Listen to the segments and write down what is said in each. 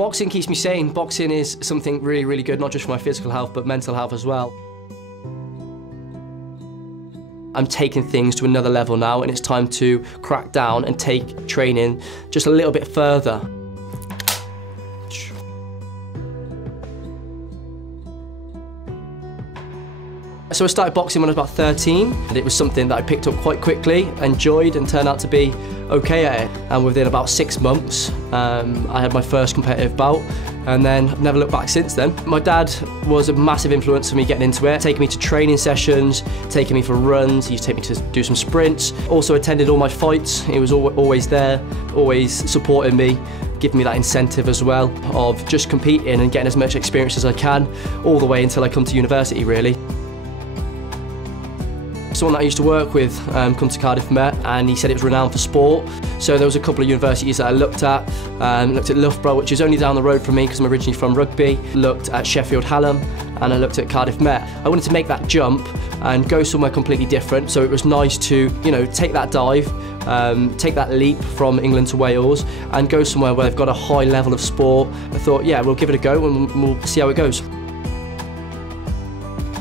Boxing keeps me sane. Boxing is something really, really good, not just for my physical health, but mental health as well. I'm taking things to another level now, and it's time to crack down and take training just a little bit further. So I started boxing when I was about 13, and it was something that I picked up quite quickly, enjoyed, and turned out to be okay at it. And within about 6 months, I had my first competitive bout, and then I've never looked back since then. My dad was a massive influence for me getting into it, taking me to training sessions, taking me for runs. He used to take me to do some sprints. Also attended all my fights. He was always there, always supporting me, giving me that incentive as well of just competing and getting as much experience as I can, all the way until I come to university, really. Someone that I used to work with come to Cardiff Met, and he said it was renowned for sport. So there was a couple of universities that I looked at. Looked at Loughborough, which is only down the road from me because I'm originally from Rugby. Looked at Sheffield Hallam, and I looked at Cardiff Met. I wanted to make that jump and go somewhere completely different. So it was nice to, take that dive, take that leap from England to Wales, and go somewhere where they've got a high level of sport. I thought, yeah, we'll give it a go and we'll see how it goes.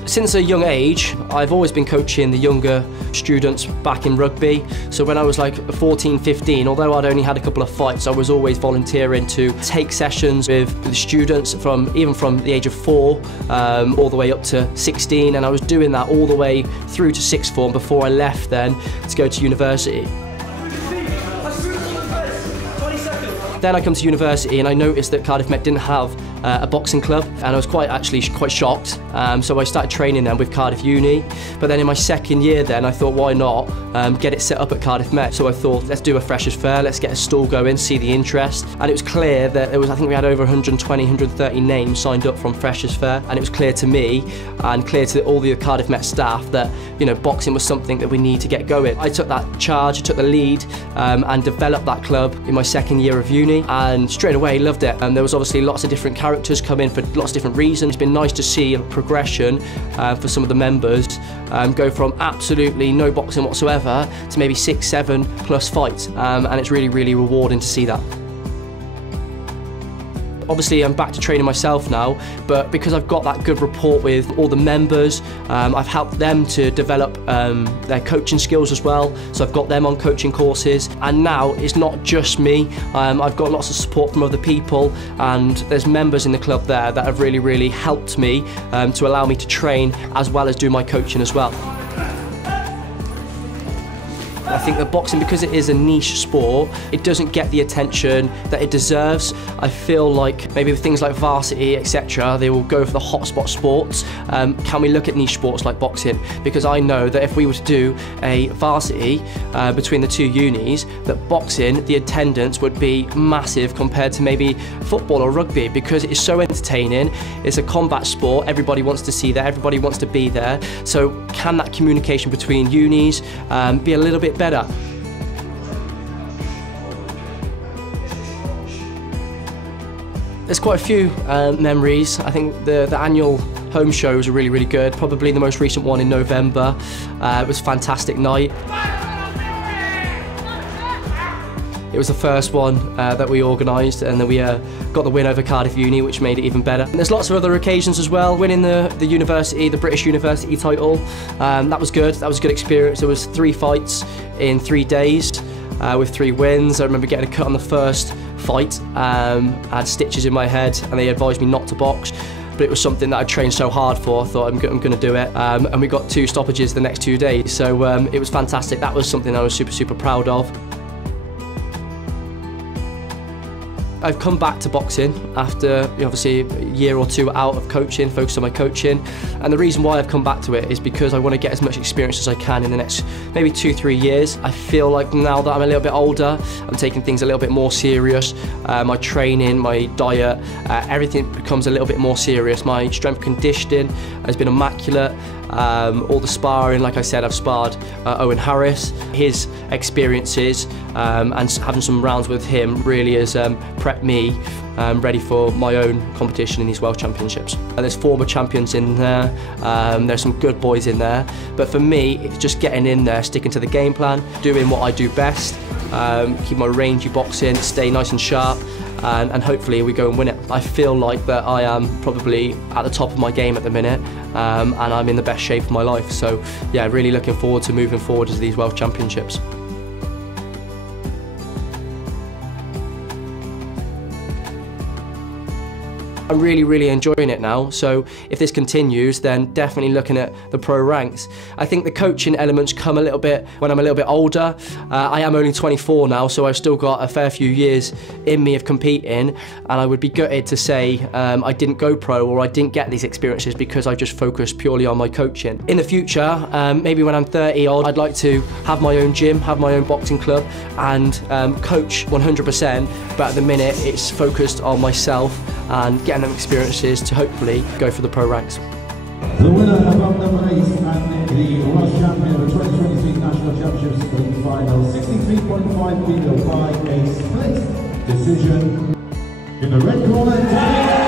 Since a young age, I've always been coaching the younger students back in rugby. So when I was like 14, 15, although I'd only had a couple of fights, I was always volunteering to take sessions with the students even from the age of 4 all the way up to 16. And I was doing that all the way through to sixth form before I left then to go to university. Then I come to university and I noticed that Cardiff Met didn't have a boxing club, and I was quite shocked. So I started training then with Cardiff Uni. But then in my second year then I thought, why not get it set up at Cardiff Met? So I thought, let's do a freshers fair, let's get a stall going, see the interest. And it was clear that I think we had over 120, 130 names signed up from freshers fair, and it was clear to me and clear to all the Cardiff Met staff that boxing was something that we need to get going. I took that charge, I took the lead, and developed that club in my second year of uni, and straight away loved it. And there was obviously lots of different characters come in for lots of different reasons. It's been nice to see a progression for some of the members go from absolutely no boxing whatsoever to maybe 6, 7 plus fights, and it's really, really rewarding to see that. Obviously I'm back to training myself now, but because I've got that good rapport with all the members, I've helped them to develop their coaching skills as well. So I've got them on coaching courses, and now it's not just me. I've got lots of support from other people, and there's members in the club there that have really, really helped me to allow me to train as well as do my coaching as well. I think that boxing, because it is a niche sport, it doesn't get the attention that it deserves. I feel like maybe with things like varsity, etc., they will go for the hotspot sports. Can we look at niche sports like boxing? Because I know that if we were to do a varsity between the two unis, that boxing, the attendance would be massive compared to maybe football or rugby, because it is so entertaining. It's a combat sport, everybody wants to see that, everybody wants to be there. So can that communication between unis be a little bit better? There's quite a few memories. I think the annual home shows are really, really good. Probably the most recent one in November. It was a fantastic night. It was the first one that we organised, and then we got the win over Cardiff Uni, which made it even better. And there's lots of other occasions as well. Winning the British University title, that was good. That was a good experience. There was 3 fights in 3 days with 3 wins. I remember getting a cut on the first fight. I had stitches in my head, and they advised me not to box. But it was something that I trained so hard for. I thought, I'm going to do it. And we got 2 stoppages the next 2 days. So it was fantastic. That was something I was super, super proud of. I've come back to boxing after obviously a year or 2 out of coaching, focused on my coaching, and the reason why I've come back to it is because I want to get as much experience as I can in the next maybe 2-3 years. I feel like now that I'm a little bit older, I'm taking things a little bit more serious. My training, my diet, everything becomes a little bit more serious. My strength conditioning has been immaculate. All the sparring, like I said, I've sparred Owen Harris. His experiences and having some rounds with him really has prepped me ready for my own competition in these World Championships. There's former champions in there, there's some good boys in there, but for me it's just getting in there, sticking to the game plan, doing what I do best, keep my rangy boxing, stay nice and sharp, and hopefully we go and win it. I feel like that I am probably at the top of my game at the minute, and I'm in the best shape of my life. So yeah, really looking forward to moving forward to these World Championships. I'm really enjoying it now, so if this continues, then definitely looking at the pro ranks. I think the coaching elements come a little bit when I'm a little bit older. I am only 24 now, so I've still got a fair few years in me of competing, and I would be gutted to say I didn't go pro or I didn't get these experiences because I just focused purely on my coaching. In the future, maybe when I'm 30 odd, I'd like to have my own gym, have my own boxing club, and coach 100%, but at the minute it's focused on myself and getting them experiences to hopefully go for the pro ranks. The winner of number 8 and the World Champion of the 2023 National Championships final, 63.5 kilo by a split decision in the red corner.